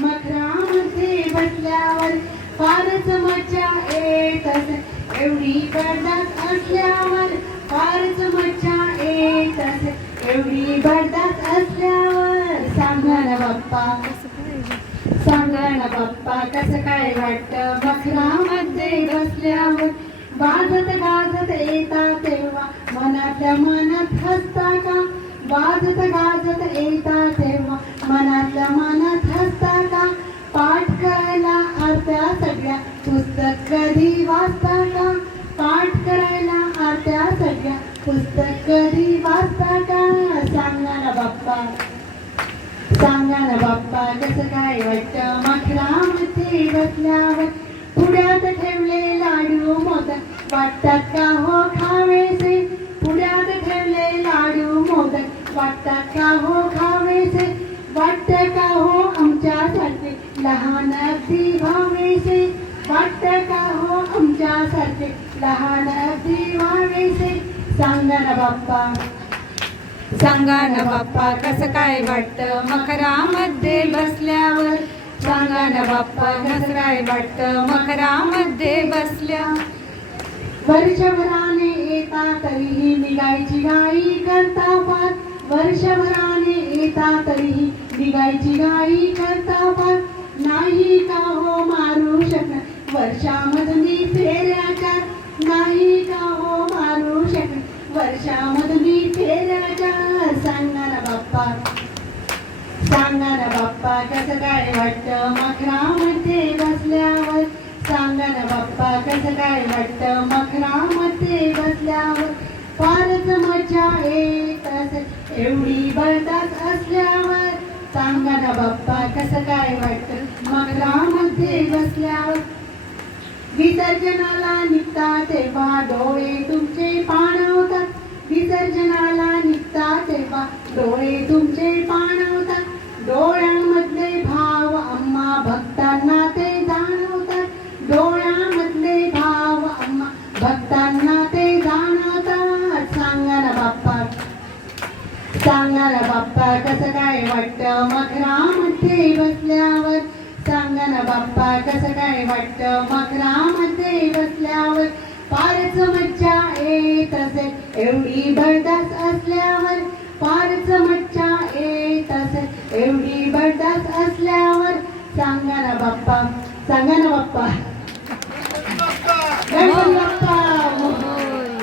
मखरामध्ये बसल्यावर फारच मजा येत असे. एवढी बरदास असल्यावर फारच मजा येत असे. एवढी बरदास असल्यावर सांगा ना बाप्पा, सांगा ना बाप्पा कसं काय वाटतं मखरामध्ये बसल्यावर. वाजत गाजत येता तेव्हा मनातल्या मनात हसता का. वाजत गाजत येता तेव्हा मनातल्या मनात हसता का. पाठ करायला आरत्या सगळ्या पुस्तक कधी वाचता का. पाठ करायला आरत्या सगळ्या पुस्तक कधी वाचता का. सांगा ना बाप्पा, सांगा ना बाप्पा कसं काय वाटतं मखरामध्ये बसल्यावर. पुण्यात ठेवले लाडू मोदक वाटतात का हो खावेसे. पुण्यात ठेवले लाडू मोदक वाटतात का हो खावेसे. वाटतं का हो आमच्यासारखे लहान अगदी व्हावेसे. वाटतं का हो आमच्यासारखे लहान अगदी व्हावेसे. सांगा ना बाप्पा, सांगा ना बाप्पा कसं काय वाटतं मखरामध्ये बसल्यावर. सांगा ना बाप्पा कसं काय वाटतं मखरामध्ये बसल्यावर. वर्षभराने येता तरीही निघायची घाई करता फार. वर्षभराने येता तरीही निघायची घाई करता फार. नाही का हो मारू शकत वर्षामधली फेऱ्या चार. नाही का हो मारू शकत वर्षामधली फेऱ्या चार. सांगा ना बाप्पा, सांगा ना बाप्पा कसं काय वाटतं मखरामध्ये बसल्यावर. सांगा ना बाप्पा कसं काय वाटतं मखरामध्ये बसल्यावर. फारच मजा येत असे एवढी बरदास असल्यावर. सांगा ना बाप्पा कसं काय वाटतं मखरामध्ये बसल्यावर. विसर्जनाला निघता तेव्हा डोळे तुमचे पाणवतात. विसर्जनाला निघता तेव्हा डोळे तुमचे पाणवतात. डोळ्यांमधले भाव आम्हा भक्तांना ते जाणवतात. डोळ्यांमधले भाव आम्हा भक्तांना ते जाणवतात. सांगा ना बाप्पा, सांगा ना बाप्पा कसं काय वाटतं मखरामध्ये बसल्यावर. सांगा ना बाप्पा कसं काय वाटतं मखरामध्ये बसल्यावर. फारच मज्जा येत असे एवढी बरदास असल्यावर. फारच मज्जा येत असे एवढी बरदास असल्यावर. सांगा ना बाप्पा, सांगा ना बाप्पा.